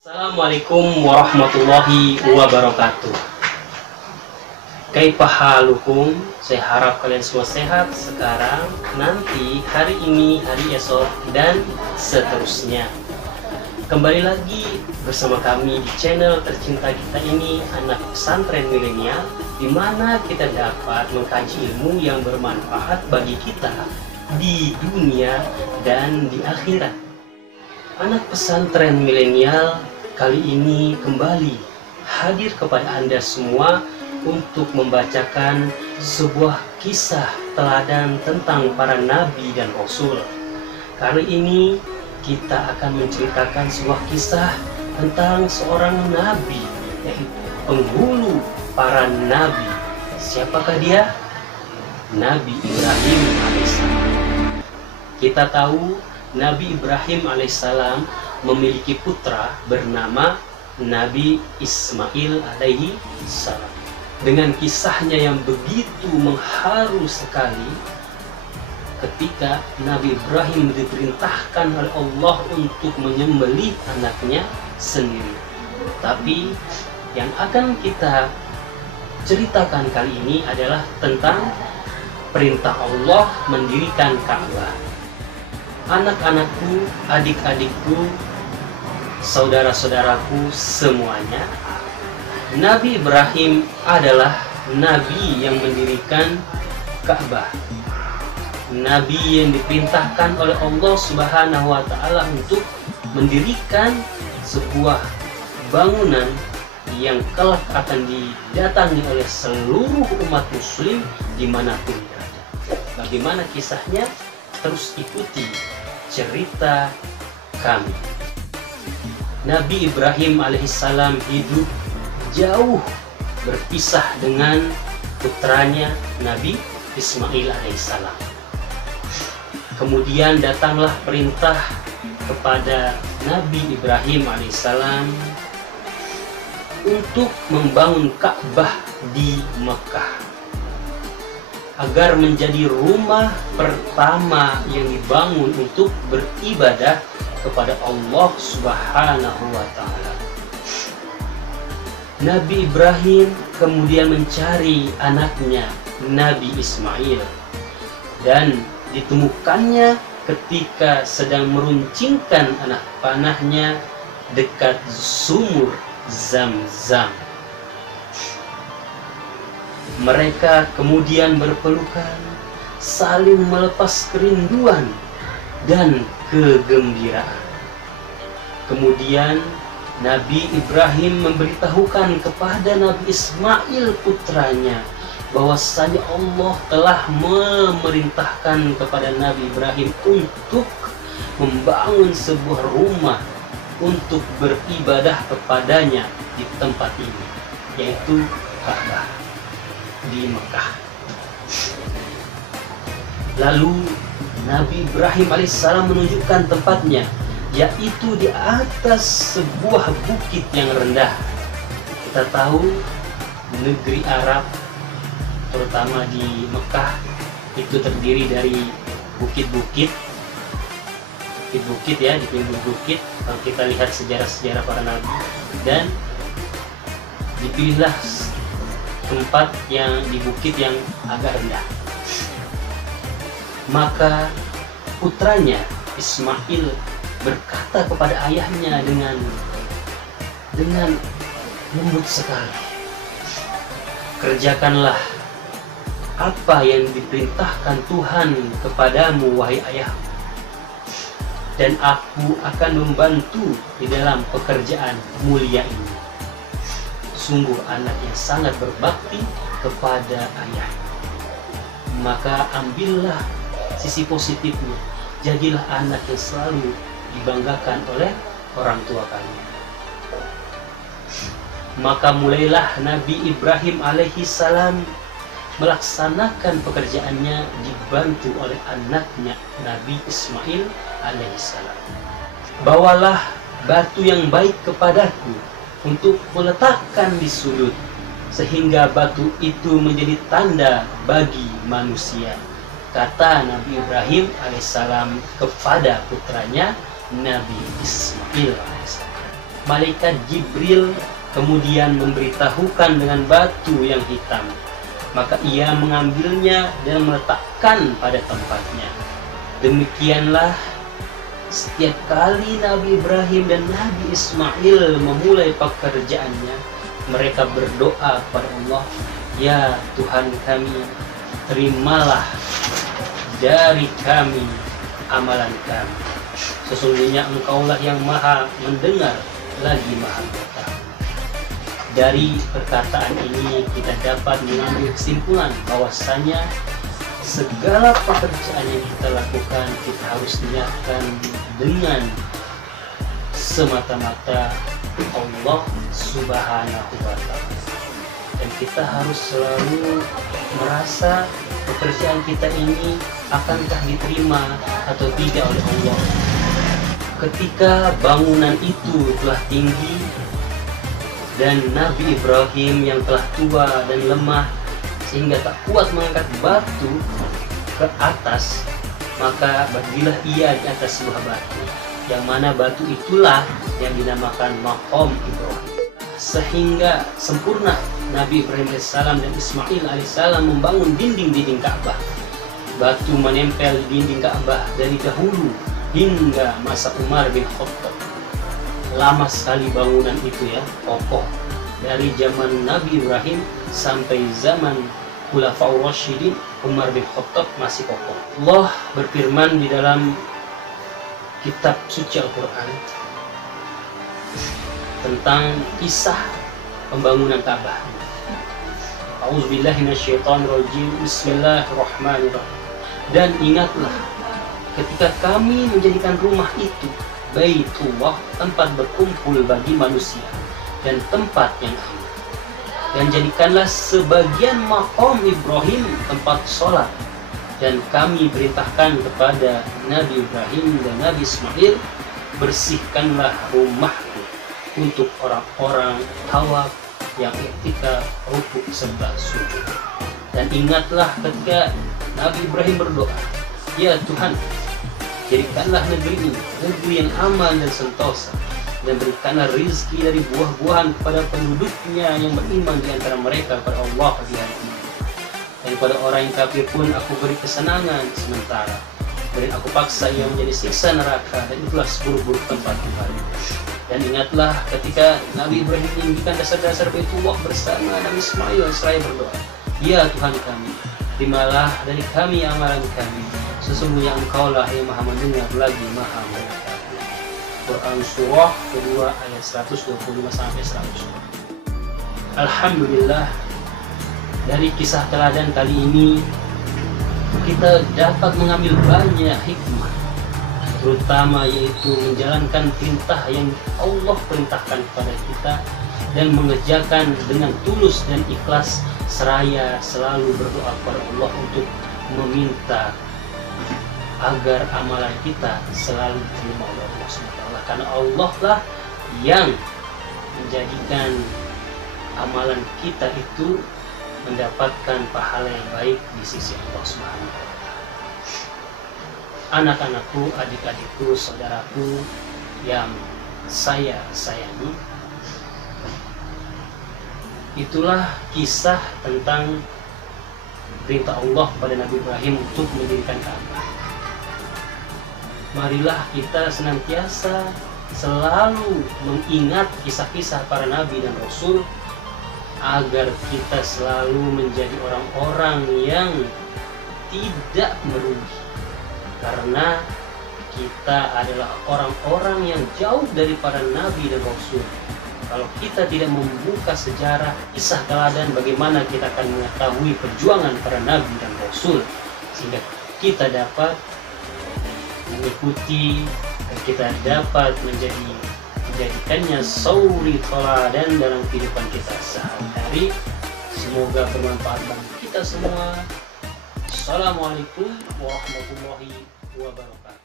Assalamualaikum warahmatullahi wabarakatuh. Kaifa halukum? Saya harap kalian semua sehat sekarang, nanti, hari ini, hari esok, dan seterusnya. Kembali lagi bersama kami di channel tercinta kita ini, Anak Pesantren Milenial, di mana kita dapat mengkaji ilmu yang bermanfaat bagi kita di dunia dan di akhirat. Anak Pesantren Milenial kali ini kembali hadir kepada Anda semua untuk membacakan sebuah kisah teladan tentang para nabi dan rasul. Kali ini kita akan menceritakan sebuah kisah tentang seorang nabi, yaitu penghulu para nabi. Siapakah dia? Nabi Ibrahim alaihissalam. Kita tahu Nabi Ibrahim alaihissalam memiliki putra bernama Nabi Ismail alaihi salam. Dengan kisahnya yang begitu mengharu sekali, ketika Nabi Ibrahim diperintahkan oleh Allah untuk menyembelih anaknya sendiri. Tapi yang akan kita ceritakan kali ini adalah tentang perintah Allah mendirikan Ka'bah. Anak-anakku, adik-adikku, saudara-saudaraku semuanya, Nabi Ibrahim adalah nabi yang mendirikan Ka'bah. Nabi yang diperintahkan oleh Allah Subhanahu wa Ta'ala untuk mendirikan sebuah bangunan yang kelak akan didatangi oleh seluruh umat muslim dimanapun berada. Bagaimana kisahnya? Terus ikuti cerita kami. Nabi Ibrahim alaihissalam hidup jauh berpisah dengan putranya Nabi Ismail alaihissalam. Kemudian datanglah perintah kepada Nabi Ibrahim alaihissalam untuk membangun Ka'bah di Mekah, agar menjadi rumah pertama yang dibangun untuk beribadah kepada Allah Subhanahu wa Ta'ala. Nabi Ibrahim kemudian mencari anaknya Nabi Ismail, dan ditemukannya ketika sedang meruncingkan anak panahnya dekat sumur Zam-Zam. Mereka kemudian berpelukan, saling melepas kerinduan dan kegembiraan. Kemudian Nabi Ibrahim memberitahukan kepada Nabi Ismail putranya bahwasanya Allah telah memerintahkan kepada Nabi Ibrahim untuk membangun sebuah rumah untuk beribadah kepadanya di tempat ini, yaitu Ka'bah di Mekah. Lalu Nabi Ibrahim alaihissalam menunjukkan tempatnya, yaitu di atas sebuah bukit yang rendah. Kita tahu negeri Arab, terutama di Mekah, itu terdiri dari bukit-bukit ya, di pinggir bukit. Kalau kita lihat sejarah-sejarah para nabi, dan dipilihlah tempat yang di bukit yang agak rendah. Maka putranya Ismail berkata kepada ayahnya dengan lembut sekali, kerjakanlah apa yang diperintahkan Tuhan kepadamu, wahai ayahku, dan aku akan membantu di dalam pekerjaan mulia ini. Sungguh anak yang sangat berbakti kepada ayahnya. Maka ambillah sisi positifnya, jadilah anak yang selalu dibanggakan oleh orang tua kalian. Maka mulailah Nabi Ibrahim alaihi salam melaksanakan pekerjaannya dibantu oleh anaknya Nabi Ismail alaihi salam. Bawalah batu yang baik kepadaku untuk meletakkan di sudut sehingga batu itu menjadi tanda bagi manusia. Kata Nabi Ibrahim alaihissalam kepada putranya Nabi Ismail alaihissalam. Malaikat Jibril kemudian memberitahukan dengan batu yang hitam. Maka ia mengambilnya dan meletakkan pada tempatnya. Demikianlah setiap kali Nabi Ibrahim dan Nabi Ismail memulai pekerjaannya, mereka berdoa kepada Allah, "Ya Tuhan kami, terimalah dari kami amalan kami. Sesungguhnya Engkaulah yang maha mendengar lagi maha mengetahui." Dari perkataan ini kita dapat mengambil kesimpulan bahwasanya segala pekerjaan yang kita lakukan kita harus niatkan dengan semata-mata Allah Subhanahu wa Ta'ala, dan kita harus selalu merasa pekerjaan kita ini akankah diterima atau tidak oleh Allah. Ketika bangunan itu telah tinggi dan Nabi Ibrahim yang telah tua dan lemah sehingga tak kuat mengangkat batu ke atas, maka berdirilah ia di atas sebuah batu, yang mana batu itulah yang dinamakan Maqam Ibrahim. Sehingga sempurna Nabi Ibrahim alaihissalam dan Ismail alaihissalam membangun dinding-dinding Ka'bah. Batu menempel di dinding Ka'bah dari dahulu hingga masa Umar bin Khattab. Lama sekali bangunan itu ya, kokoh. Dari zaman Nabi Ibrahim sampai zaman Khulafaur Rasyidin, Umar bin Khattab masih kokoh. Allah berfirman di dalam kitab suci Al-Quran tentang kisah pembangunan Ka'bah. A'udzubillahi minasyaitonirrajim. Bismillahirrahmanirrahim. Dan ingatlah ketika kami menjadikan rumah itu Baitullah, tempat berkumpul bagi manusia dan tempat yang aman, dan jadikanlah sebagian Maqam Ibrahim tempat sholat. Dan kami perintahkan kepada Nabi Ibrahim dan Nabi Ismail, bersihkanlah rumahku untuk orang-orang tawaf yang ketika rukuk serta sujud. Dan ingatlah ketika Nabi Ibrahim berdoa, "Ya Tuhan, jadikanlah negeri ini negeri yang aman dan sentosa, dan berikanlah rizki dari buah-buahan kepada penduduknya yang beriman di antara mereka kepada Allah di hari ini. Dan kepada orang yang kafir pun aku beri kesenangan sementara, beri aku paksa ia menjadi siksa neraka, dan itulah seburuk-buruk tempat kembali." Dan ingatlah ketika Nabi Ibrahim meninggikan dasar-dasar Baitullah bersama Nabi Ismail seraya berdoa, "Ya Tuhan kami, terimalah dari kami amalan kami. Sesungguhnya Engkaulah yang maha mendengar lagi maha mengetahui." Quran surah kedua ayat 125 sampai 100. Alhamdulillah, dari kisah teladan kali ini kita dapat mengambil banyak hikmah, terutama yaitu menjalankan perintah yang Allah perintahkan kepada kita dan mengerjakan dengan tulus dan ikhlas, seraya selalu berdoa kepada Allah untuk meminta agar amalan kita selalu diterima oleh Allah SWT, karena Allah lah yang menjadikan amalan kita itu mendapatkan pahala yang baik di sisi Allah SWT. Anak-anakku, adik-adikku, saudaraku yang saya sayangi, itulah kisah tentang perintah Allah kepada Nabi Ibrahim untuk mendirikan Ka'bah. Marilah kita senantiasa selalu mengingat kisah-kisah para nabi dan rasul, agar kita selalu menjadi orang-orang yang tidak merugi, karena kita adalah orang-orang yang jauh dari para nabi dan rasul. Kalau kita tidak membuka sejarah kisah teladan, bagaimana kita akan mengetahui perjuangan para nabi dan rasul, sehingga kita dapat mengikuti dan kita dapat menjadikannya suri teladan dalam kehidupan kita sehari-hari. Semoga bermanfaat bagi kita semua. Assalamualaikum warahmatullahi wabarakatuh.